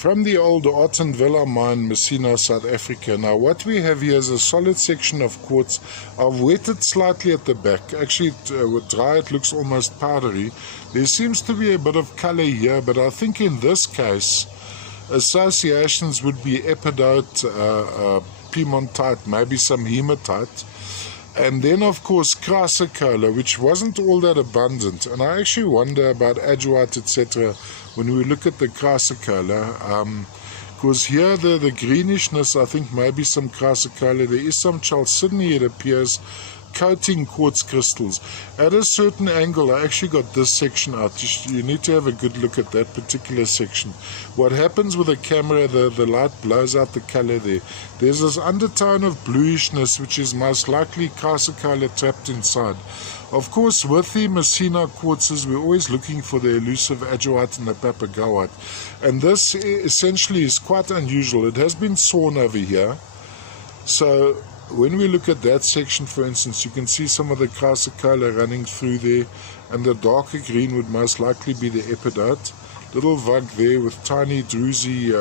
from the old Art and Villa mine, Messina, South Africa. Now what we have here is a solid section of quartz. I've wet it slightly at the back. Actually, with dry it looks almost powdery. There seems to be a bit of color here, but I think in this case associations would be epidote, piemontite, maybe some hematite, and then of course chrysocolla, which wasn't all that abundant. And I actually wonder about adroite, etc. when we look at the chrysocolla, because here the greenishness, I think maybe some chrysocolla, there is some chalcedony, it appears, coating quartz crystals. At a certain angle, I actually got this section out. You need to have a good look at that particular section. What happens with the camera, the light blows out the color there. There's this undertone of bluishness, which is most likely chrysocolla trapped inside. Of course, with the Messina quartzes, we're always looking for the elusive adroite and the papagauite. And this essentially is quite unusual. It has been sawn over here. So when we look at that section, for instance, you can see some of the chrysocolla running through there, and the darker green would most likely be the epidote. Little vug there with tiny druzy,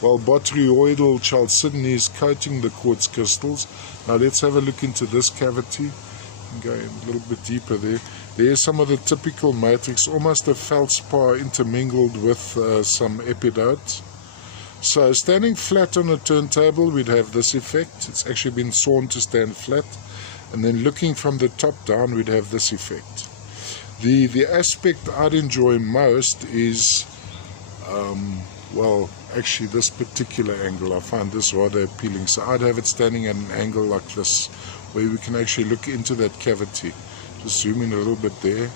botryoidal chalcedonies coating the quartz crystals. Now let's have a look into this cavity. Go in a little bit deeper there. There's some of the typical matrix, almost a feldspar intermingled with some epidote. So standing flat on a turntable, we'd have this effect. It's actually been sawn to stand flat. And then looking from the top down, we'd have this effect. The aspect I'd enjoy most is, actually this particular angle. I find this rather appealing. So I'd have it standing at an angle like this, where we can actually look into that cavity. Just zoom in a little bit there.